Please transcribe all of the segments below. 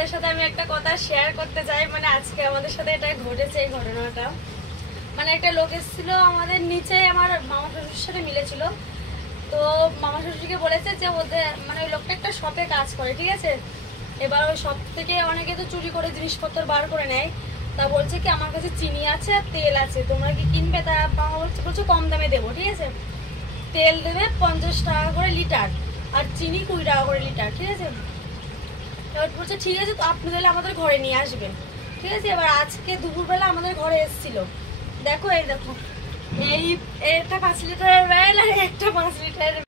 তোমাদের সাথে আমি একটা কথা শেয়ার করতে চাই। মানে আজকে আমাদের সাথে এটা ঘটেছে, এই ঘটনাটা। মানে একটা লোক এসেছিল আমাদের নিচে, আমার মামা শ্বশুরের সাথে মিলেছিল। তো মামা শ্বশুরকে বলেছে যে ওদের মানে ওই লোকটা একটা শপে কাজ করে, ঠিক আছে। এবার ওই শপ থেকে অনেকে তো চুরি করে জিনিসপত্র বার করে নেয়। তা বলছে কি আমার কাছে চিনি আছে আর তেল আছে, তোমরা কি কিনবে? তা মামা বলছে কম দামে দেবো, ঠিক আছে। তেল দেবে 50 টাকা করে লিটার আর চিনি 20 টাকা করে লিটার, ঠিক আছে। এবার বলছে ঠিক আছে, তো আপনি তাহলে আমাদের ঘরে নিয়ে আসবেন, ঠিক আছে। এবার আজকে দুপুরবেলা আমাদের ঘরে এসেছিল। দেখো এই দেখো, এই একটা 5 লিটারের ভ্যান আর একটা 5 লিটারের।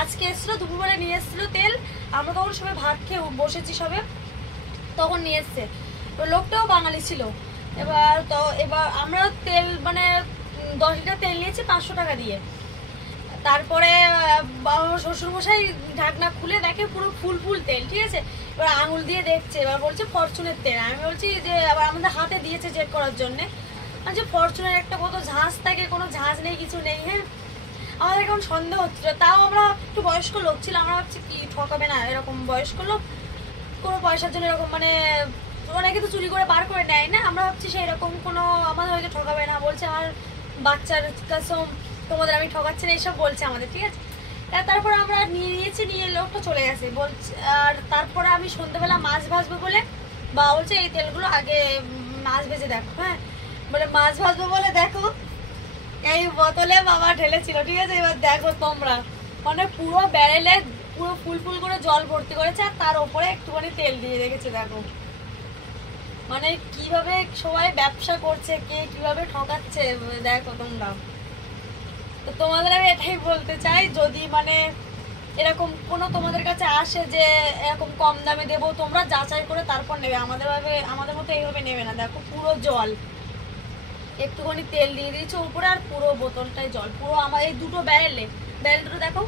আজকে এসেছিল দুপুরবেলা, নিয়ে এসেছিল তেল। আমরা তখন সবাই ভাত খেয়ে বসেছি সবে, তখন নিয়ে এসছে। তো লোকটাও বাঙালি ছিল। এবার আমরা তেল মানে 10 লিটার তেল নিয়েছি 500 টাকা দিয়ে। তারপরে শ্বশুরমশাই ঢাকনা খুলে দেখে পুরো ফুল ফুল তেল, ঠিক আছে। এবার আঙুল দিয়ে দেখছে, এবার বলছে ফরচুনের তেল। আমি বলছি যে আবার আমাদের হাতে দিয়েছে চেক করার জন্যে। যে ফরচুনের একটা কত ঝাঁজ থাকে, কোনো ঝাঁজ নেই, কিছু নেই। হ্যাঁ, আমাদের কেমন সন্দেহ হচ্ছিল। তাও আমরা একটু বয়স্ক লোক ছিল, আমরা ভাবছি কি ঠকাবে না, এরকম বয়স্ক লোক কোনো পয়সার জন্য এরকম মানে অনেকে তো চুরি করে বার করে নেয় না, আমরা ভাবছি সেই রকম কোনো আমাদের হয়তো ঠকাবে না। বলছে আমার বাচ্চার কাছেও তোমাদের আমি ঠকাচ্ছি না, এইসব বলছে আমাদের, ঠিক আছে। তারপর আমরা নিয়েছি, নিয়ে লোকটা চলে গেছে বলছে। আর তারপরে আমি সন্ধ্যেবেলা মাছ ভাজবো বলে বাবা বলছে এই তেলগুলো আগে মাছ ভেজে দেখো। হ্যাঁ, বলে মাছ ভাজবো বলে দেখো এই বোতলে বাবা ঢেলেছিল, ঠিক আছে। এবার দেখো তোমরা, মানে পুরো ব্যারেলে পুরো ফুল ফুল করে জল ভর্তি করেছে আর তার উপরে একটুখানি তেল দিয়ে রেখেছে। দেখো মানে কিভাবে সবাই ব্যবসা করছে, কে কিভাবে ঠকাচ্ছে দেখো তোমরা। তো তোমাদের আমি এটাই বলতে চাই, যদি মানে এরকম কোনো তোমাদের কাছে আসে যে এরকম কম দামে দেবো, তোমরা যাচাই করে তারপর নেবে। আমাদের মতো এইভাবে নেবে না। দেখো পুরো জল, একটুখানি তেল দিয়ে দিয়েছে উপরে আর পুরো বোতলটাই জল, পুরো আমার এই দুটো ব্যারেল দুটো দেখো।